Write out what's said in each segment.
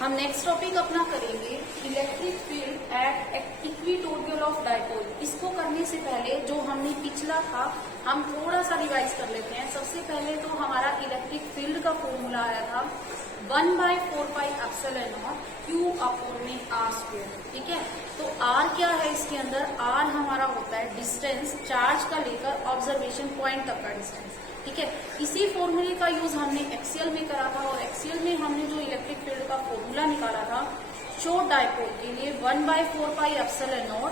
हम next topic अपना करेंगे electric field at equatorial of dipole. इसको करने से पहले जो हमने पिछला था हम थोड़ा सा रिवाइज कर लेते हैं। सबसे पहले तो हमारा इलेक्ट्रिक फील्ड का फॉर्मूला आया था 1/4πε0 Q अपॉन में r²। ठीक है, तो r क्या है इसके अंदर? r हमारा होता है डिस्टेंस चार्ज का लेकर ऑब्जर्वेशन पॉइंट तक का डिस्टेंस। ठीक है, इसी फॉर्मूले का यूज हमने एक्सीएल में करा था और एक्सीएल में हमने जो इलेक्ट्रिक फील्ड का फॉर्मूला निकाला था शॉर्ट डाइपोल के लिए 1/4πε0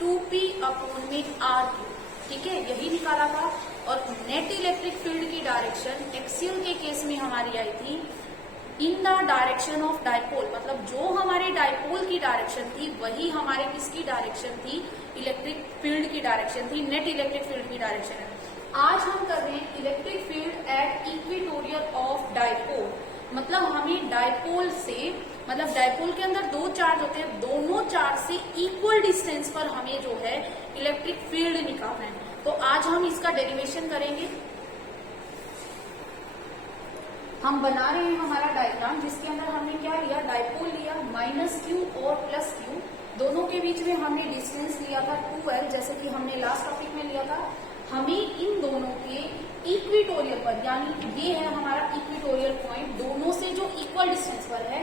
2p अपॉन में r²। ठीक है, यही निकाला था। और नेट इलेक्ट्रिक फील्ड की डायरेक्शन एक्सीएल के केस में हमारी आई थी इन द डायरेक्शन ऑफ डाइपोल, मतलब जो हमारे डाइपोल की डायरेक्शन थी वही हमारे किसकी डायरेक्शन थी? इलेक्ट्रिक फील्ड की डायरेक्शन थी, नेट इलेक्ट्रिक फील्ड की डायरेक्शन है। आज हम कर रहे हैं electric field at equatorial of dipole, मतलब हमें डाइपोल से, मतलब डाइपोल के अंदर दो चार्ज होते हैं, दोनों चार्ज से इक्वल डिस्टेंस पर हमें जो है इलेक्ट्रिक फील्ड निकालना है। तो आज हम इसका डेरिवेशन करेंगे। हम बना रहे हैं हमारा डायग्राम जिसके अंदर हमने क्या लिया? डाइपोल लिया -q और +q, दोनों के बीच में हमने डिस्टेंस लिया था 2l, जैसे कि हमने लास्ट टॉपिक में लिया था। हमें इन दोनों के इक्वेटोरियल पर, यानी ये है हमारा इक्वेटोरियल पॉइंट, दोनों से जो इक्वल डिस्टेंस पर है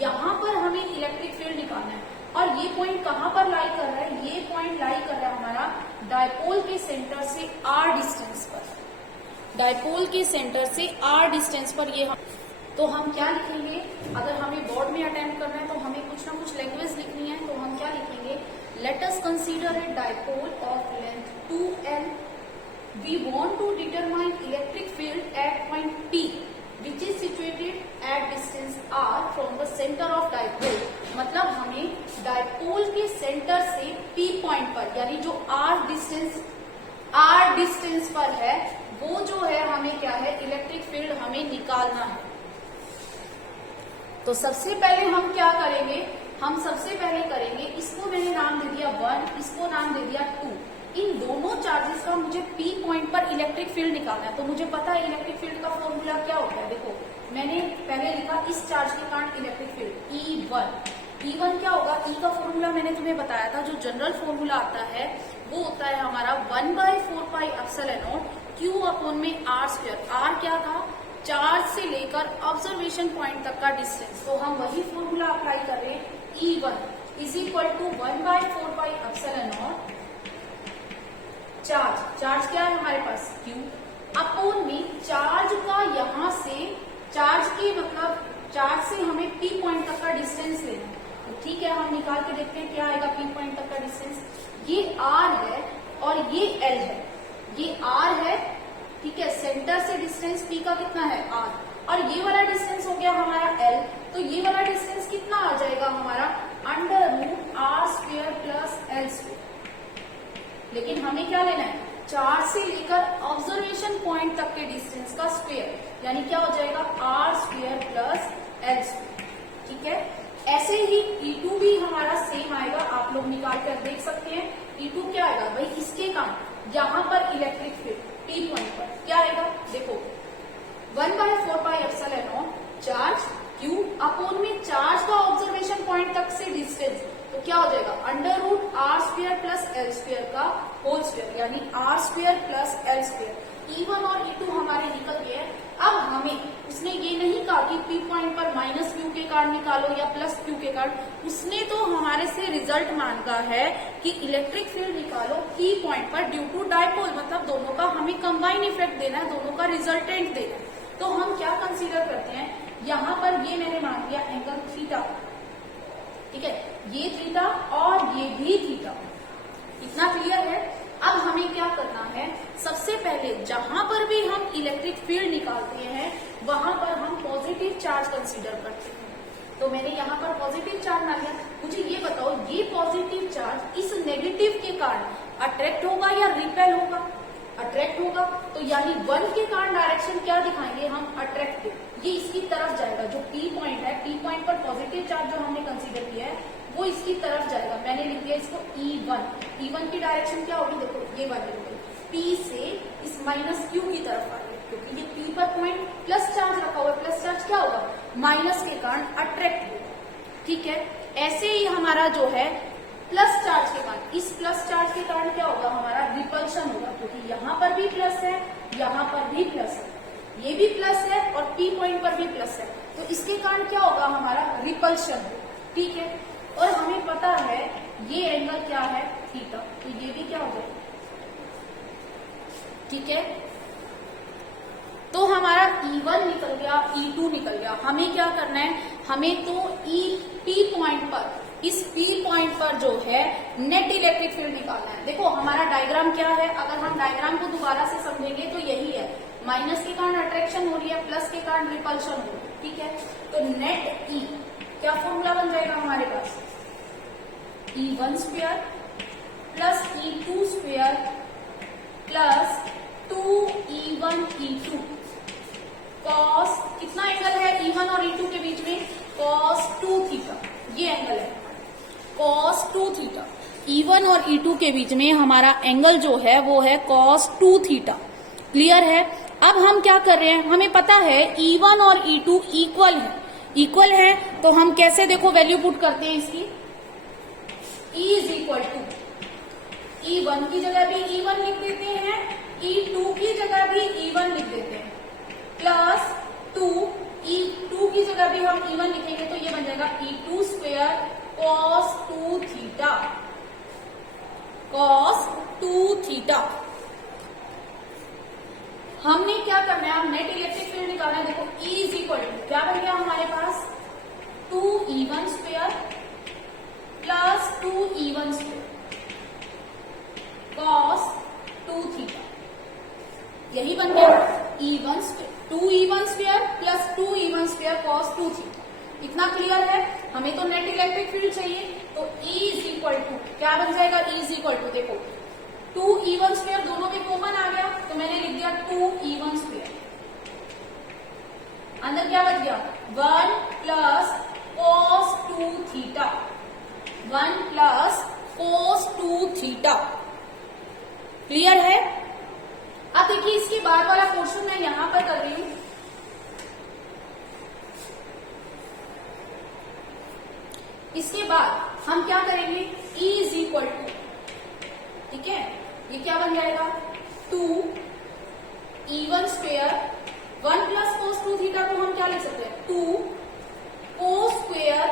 यहाँ पर हमें इलेक्ट्रिक फील्ड निकालना है। और ये पॉइंट कहाँ पर लाई कर रहा है? ये पॉइंट लाई कर रहा है हमारा डाइपोल के सेंटर से r डिस्टेंस पर, डाइपोल के सेंटर से r डिस्टेंस पर। ये तो हम क्या लिखेंगे? अगर हमें बोर्ड में अटेम्प्ट करना है तो हमें कुछ ना कुछ लैंग्वेज लिखनी है, तो हम क्या लिखेंगे? Let us consider a dipole of length 2l। We want to determine electric field at point P, which is situated at distance r from the center of dipole। मतलब हमें डाइपोल के सेंटर से P पॉइंट पर, यानी जो r distance पर है, वो जो है हमें क्या है? इलेक्ट्रिक फील्ड हमें निकालना है। तो सबसे पहले हम क्या करेंगे? हम सबसे पहले करेंगे, इसको मैंने नाम दे दिया 1, इसको नाम दे दिया 2। इन दोनों चार्जेस का मुझे P पॉइंट पर इलेक्ट्रिक फील्ड निकालना है। तो मुझे पता है इलेक्ट्रिक फील्ड का फॉर्मूला क्या होता है। देखो, मैंने पहले लिखा इस चार्ज के कारण इलेक्ट्रिक फील्ड E1। E1 क्या होगा? E का फॉर्मूला मैंने तुम्हें बताया था, जो जनरल फॉर्मूला आता है वो होता है हमारा 1/4πε0 Q अपॉन में r²। r क्या था? चार्ज से लेकर ऑब्जर्वेशन पॉइंट तक का डिस्टेंस। तो हम वही फॉर्मूला अप्लाई कर रहे हैं। E1 is equal to 1/4πε0 charge क्या है हमारे पास? Q अपॉन में चार्ज का, यहाँ से चार्ज के, मतलब चार्ज से हमें P पॉइंट तक का डिस्टेंस लेना है। तो ठीक है, हम निकाल के देखते हैं क्या आएगा P पॉइंट तक का डिस्टेंस। ये R है और ये L है। ये R है, ठीक है, सेंटर से डिस्टेंस P का कितना है? R, और ये वाला डिस्टेंस हो गया हमारा L। तो ये वाला डिस्टेंस कितना आ जाएगा हमारा? √r² plus l²। लेकिन हमें क्या लेना है? चार्ज से लेकर ऑब्जर्वेशन पॉइंट तक के डिस्टेंस का स्क्वायर, यानी क्या हो जाएगा? r² plus l²। ठीक है, ऐसे ही E2 भी हमारा सेम आएगा, आप लोग निकाल कर देख सकते हैं। E2 क्या आएगा भाई? इसके कारण यहाँ पर इलेक्ट्रिक फील्ड P पॉइंट पर क्या आएगा? देखो 1/4πε0 चार्ज Q अपॉन में चार्ज का ऑब्जर्वेशन पॉइंट तक से डिस्टेंस, तो क्या हो जाएगा? √r² प्लस l² का होल स्क्वायर, यानी r² प्लस l²। E1 और E2 हमारे निकल गए हैं। अब हमें, उसने ये नहीं कहा कि P पॉइंट पर -q के कारण निकालो या +q के कारण, उसने तो हमारे से रिजल्ट मांगा है कि इलेक्ट्रिक फील्ड निकालो P पॉइंट पर ड्यू टू डाइपोल, मतलब दोनों का हमें कंबाइन इफेक्ट देना है, दोनों का रिजल्टेंट देना है। तो हम क्या कंसीडर करते हैं? यहाँ पर ये मैंने मान लिया एंगल थीटा। ठीक है, ये थीटा और ये भी थीटा। इतना क्लियर है? अब हमें क्या करना है? सबसे पहले जहां पर भी हम इलेक्ट्रिक फील्ड निकालते हैं वहां पर हम पॉजिटिव चार्ज कंसीडर करते हैं। तो मैंने यहाँ पर पॉजिटिव चार्ज मान लिया। मुझे ये बताओ, ये पॉजिटिव चार्ज इस नेगेटिव के कारण अट्रैक्ट होगा या रिपेल होगा? अट्रैक्ट होगा। तो यानी 1 के कारण डायरेक्शन क्या दिखाएंगे हम? अट्रैक्टिव। ये इसकी तरफ जाएगा, जो P पॉइंट है, P पॉइंट पर पॉजिटिव चार्ज जो हमने कंसीडर किया है वो इसकी तरफ जाएगा। मैंने लिख दिया इसको E1। E1 की डायरेक्शन क्या होगी? देखो ये वाली होगी, P से इस -q की तरफ आ रही है, क्योंकि ये P पर पॉइंट प्लस चार्ज रखा हुआ है। प्लस चार्ज क्या होगा? माइनस के कारण अट्रैक्ट होगा। ठीक है। ऐसे ही हमारा जो है प्लस चार्ज के कारण, इस प्लस चार्ज के कारण क्या होगा, हमारा रिपल्शन होगा, क्योंकि यहाँ पर भी प्लस है, यहाँ पर भी प्लस है, ये भी प्लस है और पी पॉइंट पर भी प्लस है, तो इसके कारण क्या होगा, हमारा रिपल्शन होगा, ठीक है। और हमें पता है ये एंगल क्या है, थीटा, तो ये भी क्या हो जाएगा, ठीक है। तो हमारा E1 निकल गया, E2 निकल गया। हमें क्या करना है, हमें तो P पॉइंट पर, इस P पॉइंट पर जो है नेट इलेक्ट्रिक फील्ड निकालना है। देखो हमारा डायग्राम क्या है, अगर हम डायग्राम को दोबारा से समझेंगे तो यही है, माइनस के कारण अट्रैक्शन हो रही है, प्लस के कारण रिपल्शन हो रही है, ठीक है। तो नेट E क्या फॉर्मूला बन जाएगा हमारे पास, E1 square plus E2 square plus 2E1 E2 cos, कितना एंगल है E1 और E2 के बीच में, कॉस 2 थीटा, ये एंगल है कॉस 2 थीटा। E1 और E2 के बीच में हमारा एंगल जो है वो है कॉस 2 थीटा, क्लियर है। अब हम क्या कर रहे हैं, हमें पता है E1 और E2 इक्वल है, तो हम कैसे देखो वैल्यू पुट करते हैं इसकी, E is equal to, E1 की जगह भी E1 लिख देते हैं, E2 की जगह भी E1 लिख देते हैं, प्लस 2, E2 की जगह भी हम E1 लिखेंगे तो ये बन जाएगा E2 square cos 2 theta, cos 2 theta. हमने क्या करना है, हम नेट इलेक्ट्रिक फील्ड निकालना है। देखो E इज इक्वल टू क्या बन गया हमारे पास, 2E1 square plus 2E1 square cos 2 theta, यही बन गया E1 square, 2E1 square plus 2E1 square cos 2 theta. इतना क्लियर है, हमें तो नेट इलेक्ट्रिक फील्ड चाहिए, तो E इज इक्वल टू क्या बन जाएगा, E इज इक्वल टू देखो 2E1 स्क्वायर दोनों में कॉमन आ गया, तो मैंने लिख दिया 2E1 स्क्वायर, अंदर क्या बच गया 1 plus cos 2 theta, 1 plus cos 2 theta, clear है। अब देखिए इसके बाद वाला पोर्शन मैं यहां पर कर रही हूं, इसके बाद हम क्या करेंगे, E इज इक्वल टू, ठीक है, ये क्या बन जाएगा 2E1 square, 1 plus cos 2 theta को हम क्या लिख सकते हैं, 2 cos square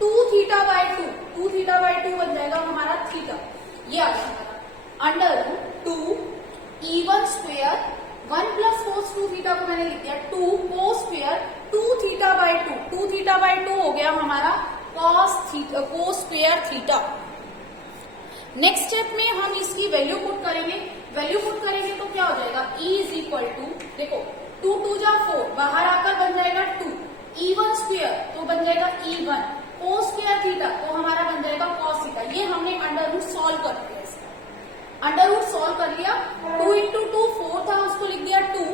2 theta by 2 theta by 2 बन जाएगा हमारा थीटा, ये आ गया हमारा under root 2E1 square, 1 plus cos 2 theta को मैंने लिख दिया 2 cos square 2 theta by 2 theta by 2 हो गया हमारा cos square theta. Next step में हम इसकी वैल्यू पुट करेंगे, तो क्या हो जाएगा, E इज इक्वल टू, देखो 2 2 जा 4, बाहर आकर बन जाएगा 2, E1 स्क्वायर तो बन जाएगा E1, cos स्क्वायर थीटा तो हमारा बन जाएगा cos थीटा। ये हमने अंडर रूट सॉल्व कर दिया, अंडर रूट सॉल्व कर लिया, 2 इंटू 2 4 था, उसको लिख दिया 2,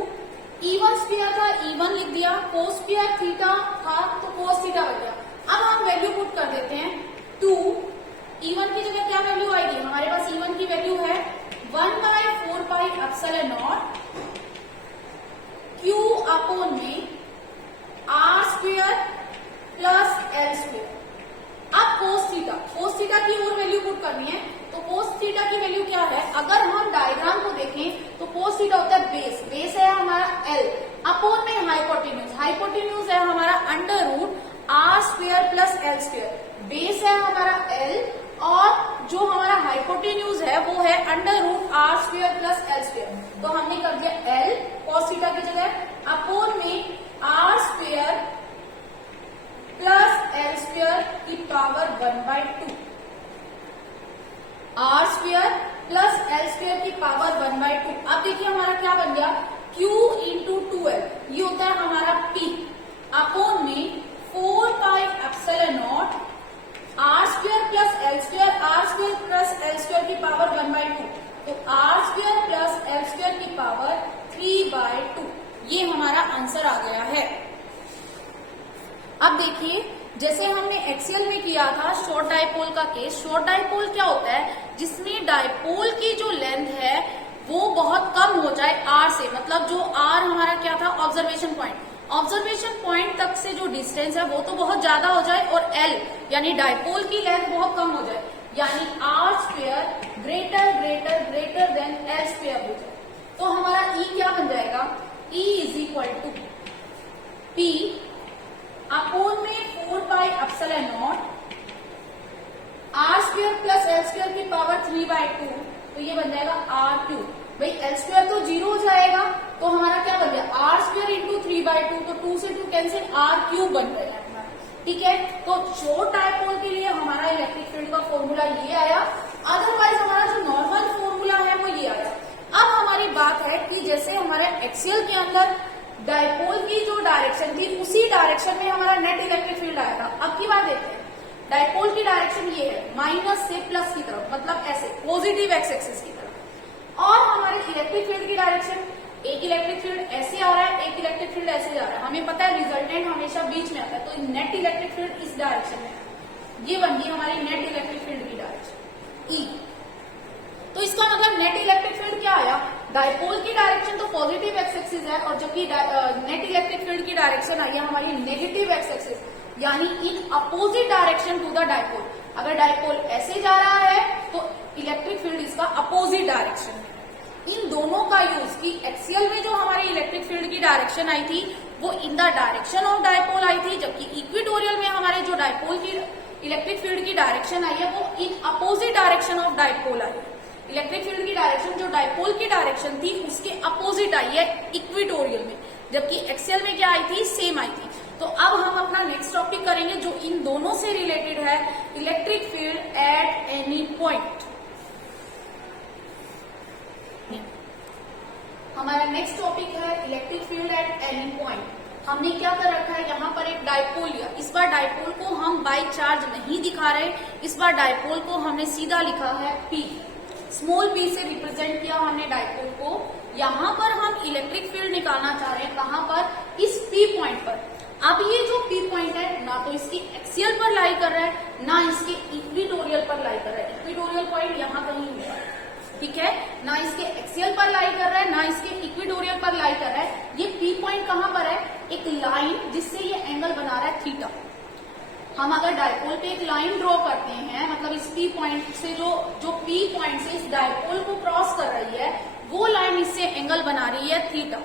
E1 स्क्वायर था E1 लिख दिया, cos स्क्वायर थीटा था तो cos थीटा बन गया। अब हम वैल्यू पुट कर देते हैं, 2 E1 की जगह क्या वैल्यू आएगी, हमारे पास E1 की वैल्यू है 1/4 pi epsilon not Q upon में R square plus L square. अब cos थीटा की और वैल्यू पुट करनी है, तो cos थीटा की वैल्यू क्या है, अगर हम डायग्राम को देखें तो cos थीटा होता है बेस है हमारा L, अपॉन में हाइपोटेन्यूज है हमारा under root R square plus L square, base है हमारा L और जो हमारा हाइपोटेन्यूज है वो है under root R square plus L square. तो हमने कर दिया L cos थीटा की जगह अपॉन में R square plus L square की power 1/2, R square plus L square की पावर 1/2। अब देखिए हमारा क्या बन गया, Q इंटू 2L, ये होता है हमारा P अपॉन में 4 pi epsilon not R square plus L square, R square plus L square की पावर 1/2, तो R square plus L square की पावर 3/2, ये हमारा आंसर आ गया है। अब देखिए जैसे हमने एक्सेल में किया था शॉर्ट डाइपोल का केस, शॉर्ट डाइपोल क्या होता है, जिसमें डाइपोल की जो लेंथ है वो बहुत कम हो जाए R से, मतलब जो R हमारा क्या था, ऑब्जर्वेशन पॉइंट, ऑब्जर्वेशन पॉइंट तक से जो डिस्टेंस है वो तो बहुत ज्यादा हो जाए और एल यानी डायपोल की लेंथ बहुत कम हो जाए, यानी R square greater greater greater than L square हो जाए। तो हमारा ई क्या बन जाएगा, E is equal to P upon में 4/ε0 R square plus L square की पावर 3/2, तो ये बन जाएगा आर क्यूब। भाई एल स्क्वायर तो 0 हो जाएगा, तो हमारा क्या बन गया आर स्क्वायर इंटू 3/2, तो 2 से 2 कैंसिल, आर क्यूब बन गया हमारा। ठीक है, तो शॉर्ट डायपोल के लिए हमारा इलेक्ट्रिक फील्ड का फॉर्मूला ये आया, अदरवाइज हमारा जो नॉर्मल फॉर्मूला है वो ये आया। अब हमारी बात है कि जैसे हमारे एक्सियल के अंदर डायपोल की जो डायरेक्शन थी उसी डायरेक्शन में हमारा नेट इलेक्ट्रिक फील्ड आया था। अब की बात देखते हैं, डायपोल की डायरेक्शन ये है माइनस से प्लस की तरफ, मतलब ऐसे पॉजिटिव एक्स एक्सिस की तरफ, और हमारे इलेक्ट्रिक फील्ड की डायरेक्शन एक इलेक्ट्रिक फील्ड ऐसे आ रहा है, एक इलेक्ट्रिक फील्ड ऐसे जा रहा है। हमें पता है रिजल्टेंट हमेशा बीच में आता है, तो नेट इलेक्ट्रिक फील्ड इस डायरेक्शन में है। ये बन गई हमारी नेट इलेक्ट्रिक फील्ड की डायरेक्शन ई। तो इसका मतलब नेट इलेक्ट्रिक फील्ड क्या आया, डायपोल की डायरेक्शन तो पॉजिटिव एक्स एक्सिस है, और जबकि नेट इलेक्ट्रिक फील्ड की डायरेक्शन आई है हमारी नेगेटिव एक्स एक्सिस, यानी in opposite direction to the dipole. अगर डायपोल ऐसे जा रहा है तो इलेक्ट्रिक फील्ड इसका अपोजिट डायरेक्शन है। इन दोनों का यूज की एक्सियल में जो हमारी इलेक्ट्रिक फील्ड की डायरेक्शन आई थी वो in the direction of dipole आई थी, जबकि इक्वेटोरियल में हमारे जो डायपोल की इलेक्ट्रिक फील्ड की डायरेक्शन आई है वो in opposite direction of dipole आई है। इलेक्ट्रिक फील्ड की डायरेक्शन जो डायपोल की डायरेक्शन थी उसके अपोजिट आई है इक्वेटोरियल में, जबकि एक्सियल में क्या आई थी, सेम आई थी। तो अब हम अपना नेक्स्ट टॉपिक करेंगे जो इन दोनों से रिलेटेड है, electric field at any point. हमारा नेक्स्ट टॉपिक है electric field at any point. हमने क्या कर रखा है, यहाँ पर एक डायपोल लिया, इस बार डायपोल को हम बाई चार्ज नहीं दिखा रहे, इस बार डायपोल को हमने सीधा लिखा है P, स्मॉल p से रिप्रेजेंट किया हमने डायपोल को। यहाँ पर हम इलेक्ट्रिक फील्ड निकालना चाह रहे हैं, कहाँ पर, इस P पॉइंट पर। अब ये जो P पॉइंट है ना तो इसकी एक्सियल पर लाई कर रहा है ना इसके इक्वेटोरियल पर लाई कर रहा है। इक्वेटोरियल पॉइंट यहाँ कहीं होगा, ठीक है, ना इसके एक्सियल पर लाई कर रहा है ना इसके इक्वेटोरियल पर लाई कर रहा है। ये P पॉइंट कहाँ पर है, एक लाइन जिससे ये एंगल बना रहा है थीटा। हम अगर डायपोल पे एक लाइन ड्रॉ करते हैं, मतलब इस P पॉइंट से जो P पॉइंट से इस डायपोल को क्रॉस कर रही है वो लाइन इससे एंगल बना रही है थीटा।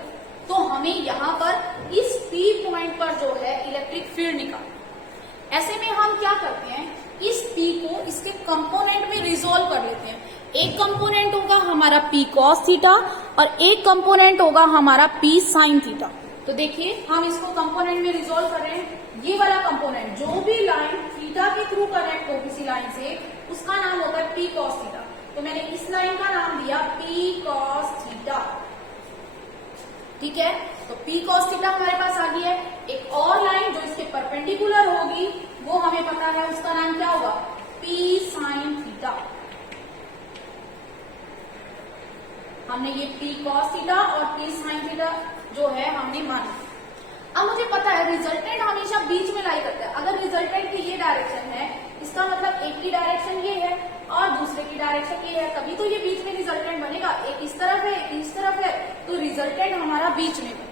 तो हमें यहाँ पर इस P पॉइंट पर जो है इलेक्ट्रिक फील्ड निकालना। ऐसे में हम क्या करते हैं, इस P को इसके कंपोनेंट में रिजोल्व कर लेते हैं। एक कंपोनेंट होगा हमारा P cos थीटा और एक कंपोनेंट होगा हमारा P sin थीटा। तो देखिए हम इसको कंपोनेंट में रिजोल्व कर रहे हैं। ये वाला कंपोनेंट जो भी लाइन थीटा के थ्रू कनेक्ट हो किसी लाइन से उसका नाम होता है P cos थीटा। तो मैंने इस लाइन का नाम दिया P cos थीटा, ठीक है। तो P cos थीटा हमारे पास आ गई है। एक और लाइन जो इसके परपेंडिकुलर होगी वो हमें पता है, उसका नाम क्या होगा, P sin थीटा। हमने ये P cos थीटा और P sin थीटा जो है हमने माना। अब मुझे पता है रिजल्टेंट हमेशा बीच में लाई करता है। अगर रिजल्टेंट की ये डायरेक्शन है, इसका मतलब एक की डायरेक्शन ये है और दूसरे की डायरेक्शन ये है, तभी तो ये बीच में रिजल्टेंट बनेगा। एक इस तरफ है एक इस तरफ है, तो रिजल्टेंट हमारा बीच में बनेगा,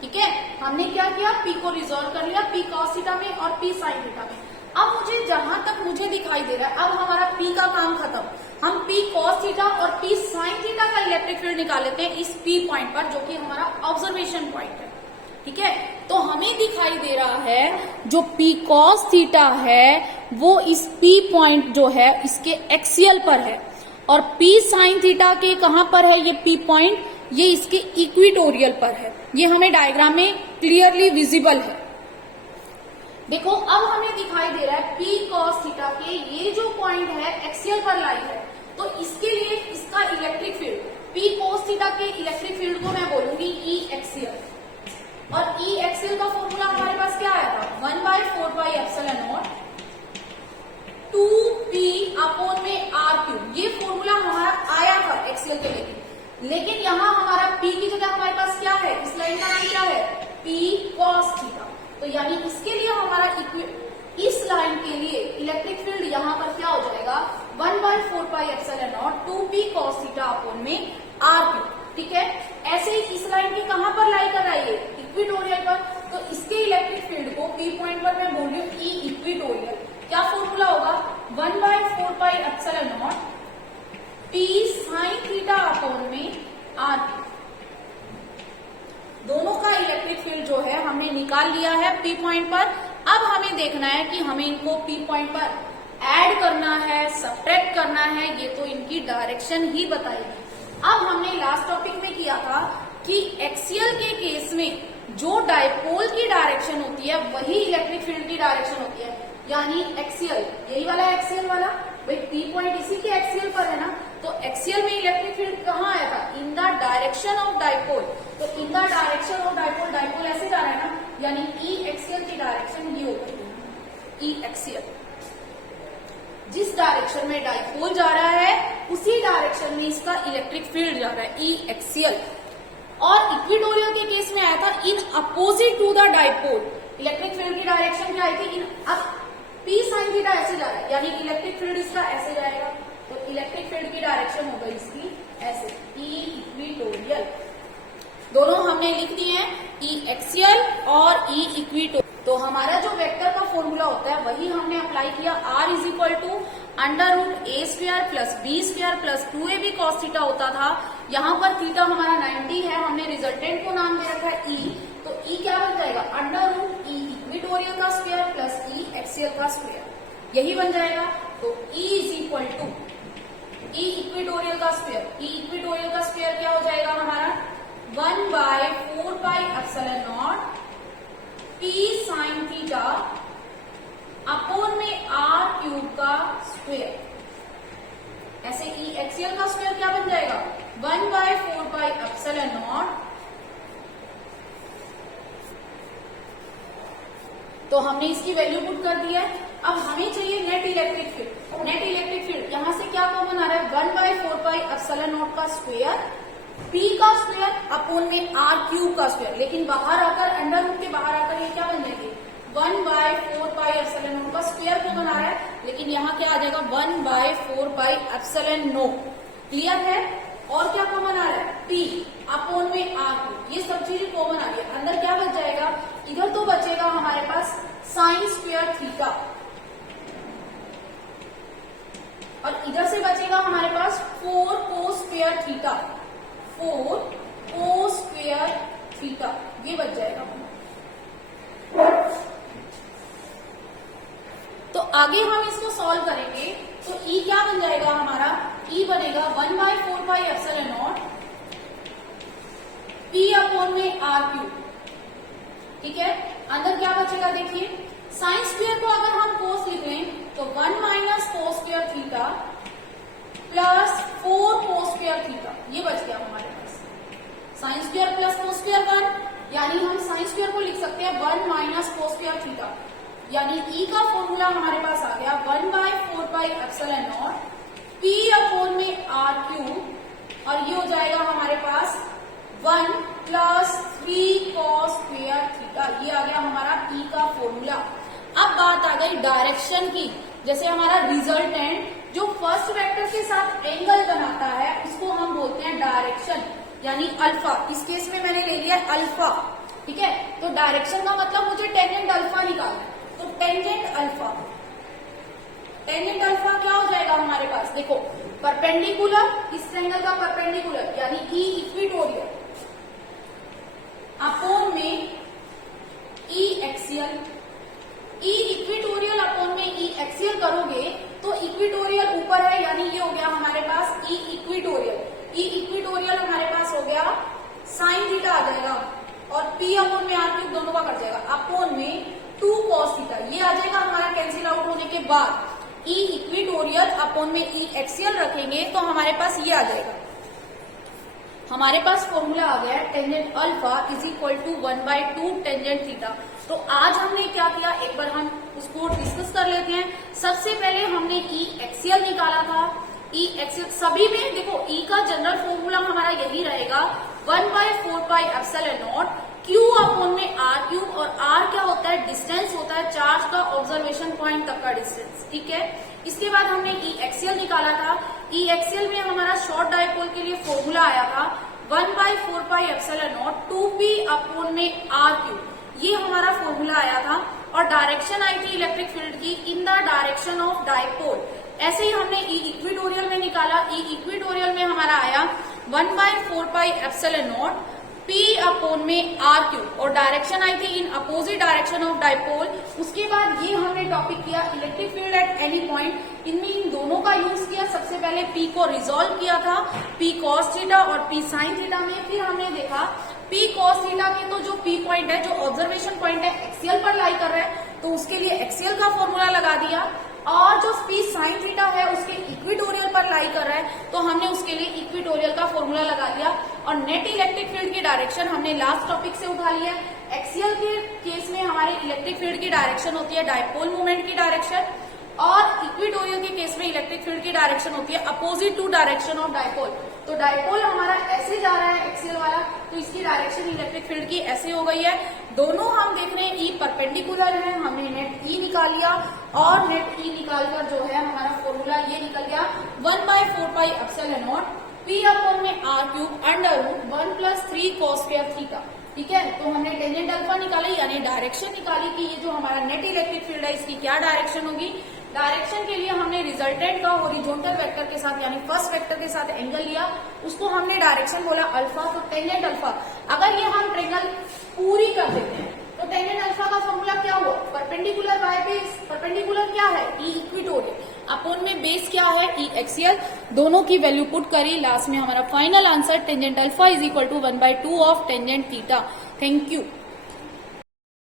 ठीक है। हमने क्या किया, P को रिजोल्व कर लिया P cos थीटा में और P sin थीटा में। अब मुझे जहां तक मुझे दिखाई दे रहा है, अब हमारा P का काम खत्म। हम P cos थीटा और P sin थीटा का इलेक्ट्रिक फील्ड निकाल लेते हैं इस P पॉइंट पर, जो कि हमारा ऑब्जर्वेशन पॉइंट है, ठीक है। तो हमें दिखाई दे रहा है जो P cos थीटा है वो इस P पॉइंट जो है इसके एक्सियल पर है, और P sin थीटा के कहां पर है ये P पॉइंट, ये इसके इक्वेटोरियल पर है। ये हमें डायग्राम में क्लियरली विजिबल है। देखो अब हमें दिखाई दे रहा है P cos थीटा के ये जो पॉइंट है एक्सियल पर लाई है, तो इसके लिए इसका electric field P cos theta के इलेक्ट्रिक फील्ड को मैं बोलूंगी E एक्सियल। और E एक्सियल का फॉर्मूला हमारे पास क्या आया था, 1/4πε0 2P अपॉन में R क्यूब। ये फॉर्मूला हमारा आया था एक्सियल के लिए, लेकिन यहाँ हमारा P की जगह हमारे पास क्या है, इस लाइन का नाम क्या है, P cos थीटा। तो यानी इसके लिए हमारा इस लाइन के लिए इलेक्ट्रिक फील्ड यहाँ पर क्या हो जाएगा, 1/4πε0 2P cos थीटा अपॉन में R क्यूब, ठीक है। ऐसे ही इस लाइन की कहां पर लाई कर रहा है, इक्विटोरियल पर, तो इसके इलेक्ट्रिक फील्ड को पी पॉइंट पर मैं बोल रही हूँ ई इक्विटोरियल। क्या फॉर्मूला होगा, 1/4πε0 पी साइन थीटा अपॉन में आर। दोनों का इलेक्ट्रिक फील्ड जो है हमने निकाल लिया है पी पॉइंट पर। अब हमें देखना है कि हमें इनको पी पॉइंट पर ऐड करना है, सब्ट्रैक्ट करना है, ये तो इनकी डायरेक्शन ही बताएगी। अब हमने लास्ट टॉपिक में किया था कि एक्सियल के केस में जो डायपोल की डायरेक्शन होती है वही इलेक्ट्रिक फील्ड की डायरेक्शन होती है, यानी एक्सियल, यही वाला एक्सियल वाला, भाई पी पॉइंट इसी के एक्सियल पर है ना, तो एक्सियल में इलेक्ट्रिक फील्ड कहाँ आया था, in the direction of dipole. तो in the direction of dipole, dipole ऐसे जा रहा है ना, यानी ई एक्सियल की डायरेक्शन ये होती है, ई एक्सियल। जिस डायरेक्शन में डायपोल जा रहा है उसी डायरेक्शन में इसका इलेक्ट्रिक फील्ड जा रहा है, ई एक्सियल। और इक्विटोरियल के केस में आया था in opposite to the dipole, electric field की डायरेक्शन क्या आई थी, इन अब पी साइन थीटा ऐसे जा रहा है, यानी इलेक्ट्रिक फील्ड इसका ऐसे जाएगा, तो इलेक्ट्रिक फील्ड की डायरेक्शन हो गई इसकी ऐसे, ई इक्विटोरियल। दोनों हमने लिख दिए हैं, ई एक्सियल और ई इक्विटोरियल। तो हमारा जो वेक्टर का फॉर्मूला होता है वही हमने अप्लाई किया, r is equal to √a² plus b² plus 2ab cos theta होता था। यहाँ पर थीटा हमारा 90 है, हमने रिजल्टेंट को नाम दे रखा है e, तो e क्या बन जाएगा, √e इक्विटोरियल का स्क्वायर प्लस e एक्सियल का स्क्वायर, यही बन जाएगा। तो e is equal to e equatorial का स्क्वायर, e इक्विटोरियल का स्क्वायर क्या हो जाएगा हमारा, 1/4πε0 पी साइन थीटा अपॉन में आर क्यूब का स्क्वायर। ऐसे ई एक्सियल का स्क्वायर क्या बन जाएगा, 1/4πε0। तो हमने इसकी वैल्यू पुट कर दी है। अब हमें चाहिए net electric field. Net electric field यहां से क्या कॉमन आ रहा है, 1/4πε0 का स्क्वायर, P का स्क्वायर अपॉन में आर क्यूब का स्क्वायर, लेकिन बाहर आकर अंडर रूट के बाहर आकर ये क्या बन जाएगी, 1/4πε0 का स्क्वायर को बना रहा है, लेकिन यहाँ क्या आ जाएगा 1/4πε0। क्लियर है। और क्या कॉमन आ रहा है, P अपॉन में आर क्यूब, ये सब चीजें कॉमन आ रही है। अंदर क्या बच जाएगा, इधर तो बचेगा हमारे पास साइन स्क्वायर थीटा, और इधर से बचेगा हमारे पास 4 cos square theta, 4 cos square theta, ये बच जाएगा। तो आगे हम इसको सॉल्व करेंगे, तो E क्या बन जाएगा हमारा, E बनेगा 1/4πε0 P अपॉन में आर क्यूब। ठीक है, अंदर क्या बचेगा देखिए, साइन स्क्वायर को अगर हम कोस लिख लें तो 1 - cos square theta plus 4 cos square theta, ये बच गया हमारे पास। Sine square plus cos square 1, यानी हम साइन स्क्वायर को लिख सकते हैं 1 - कोस स्क्वायर थीटा, यानी E का फॉर्मूला हमारे पास आ गया 1/4πε0 P अपॉन में आर क्यूब, और ये हो जाएगा हमारे पास 1 + 3 cos स्क्वायर थीटा, ये आ गया हमारा E का फॉर्मूला। अब बात आ गई डायरेक्शन की। जैसे हमारा रिजल्टेंट जो फर्स्ट वेक्टर के साथ एंगल बनाता है उसको हम बोलते हैं डायरेक्शन, यानी अल्फा। इस केस में मैंने ले लिया अल्फा। ठीक है, तो डायरेक्शन का मतलब मुझे टेंजेंट अल्फा निकालना है, तो टेंजेंट अल्फा, टेंजेंट अल्फा क्या हो जाएगा हमारे पास, देखो परपेंडिकुलर, इस एंगल का परपेंडिकुलर यानी ई इक्विटोरियल अपॉन में ई एक्सियल। ई इक्विटोरियल अपॉन में ई एक्सियल करोगे तो इक्विटोरियल ऊपर है, यानी ये हो गया हमारे पास ई इक्विटोरियल। ई इक्विटोरियल हमारे पास हो गया साइन थीटा आ जाएगा, और पी अपॉन में आर क्यूब दोनों का कट जाएगा, अपॉन में 2 cos थीटा, ये आ जाएगा हमारा कैंसिल आउट होने के बाद। ई इक्विटोरियल अपॉन में ई एक्सियल रखेंगे तो हमारे पास ये आ जाएगा, हमारे पास फॉर्मूला आ गया है tangent alpha is equal to 1/2 tangent theta. तो आज हमने क्या किया, एक बार हम उसको डिस्कस कर लेते हैं। सबसे पहले हमने ई एक्सियल निकाला था। ई एक्सियल सभी में देखो ई का जनरल फॉर्मूला हमारा यही रहेगा 1/4πε0 क्यू अपॉन में आर क्यूब, और आर क्या होता है, डिस्टेंस होता है चार्ज का ऑब्जर्वेशन पॉइंट तक का डिस्टेंस। ठीक है, इसके बाद हमने ई एक्सियल निकाला था। ई एक्सियल में हमारा शॉर्ट डायपोल के लिए फॉर्मूला आया था 1/4πε0 2p अपोन में r क्यूब, ये हमारा फॉर्मूला आया था। और डायरेक्शन आई थी इलेक्ट्रिक फील्ड की इन द डायरेक्शन ऑफ डाइपोल। ऐसे ही हमने ई इक्विटोरियल में निकाला। ई इक्विटोरियल में हमारा आया 1/4πε0 p अपोन में r क्यूब, और डायरेक्शन आई थी इन अपोजिट डायरेक्शन ऑफ डाइपोल। उसके बाद ये हमने टॉपिक किया electric field at any point. इनमें इन दोनों का यूज किया। सबसे पहले p को रिजोल्व किया था p cos थीटा और p sin थीटा में। फिर हमने देखा p cos थीटा के तो जो p पॉइंट है, जो ऑब्जर्वेशन पॉइंट है, एक्सियल पर लाई कर रहा है, तो उसके लिए एक्सियल का फॉर्मूला लगा दिया। और जो p sin थीटा है उसके इक्विटोरियल पर लाई कर रहा है, तो हमने उसके लिए इक्विटोरियल का फॉर्मूला लगा दिया। और नेट इलेक्ट्रिक फील्ड की डायरेक्शन हमने लास्ट टॉपिक से उठा लिया। एक्सियल के केस में हमारे इलेक्ट्रिक फील्ड की डायरेक्शन होती है डाइपोल मूवमेंट की डायरेक्शन, और इक्विटोरियल के केस में इलेक्ट्रिक फील्ड की डायरेक्शन होती है opposite to direction of dipole. तो डाइपोल हमारा ऐसे जा रहा है एक्सियल वाला, तो इसकी डायरेक्शन इलेक्ट्रिक फील्ड की ऐसे हो गई है। दोनों हम देख रहे हैं ई परपेंडिकुलर है, हमने नेट ई निकाल लिया, और नेट ई निकालकर जो है हमारा फॉर्मूला ये निकल गया 1/4πε0 p अपोन में r cube under root 1 + 3 cos square theta. ठीक है, तो हमने टेंजेंट अल्फा निकाली, यानी डायरेक्शन निकाली कि ये जो हमारा नेट इलेक्ट्रिक फील्ड है इसकी क्या डायरेक्शन होगी। डायरेक्शन के लिए हमने रिजल्टेंट का हॉरिजॉन्टल वेक्टर के साथ यानी फर्स्ट वेक्टर के साथ एंगल लिया, उसको हमने डायरेक्शन बोला अल्फा। तो टेंजेंट अल्फा, अगर ये हम ट्रेंगल पूरी कर देते हैं तो टेंजेंट अल्फा का फॉर्मूला क्या हुआ, परपेंडिकुलर बाय बेस। परपेंडिकुलर क्या है, ई इक्विटोरियल, अपोन में बेस क्या है, ई एक्सियल। दोनों की वैल्यू पुट करी, लास्ट में हमारा final answer tangent alpha = 1/2 of tangent theta. Thank you.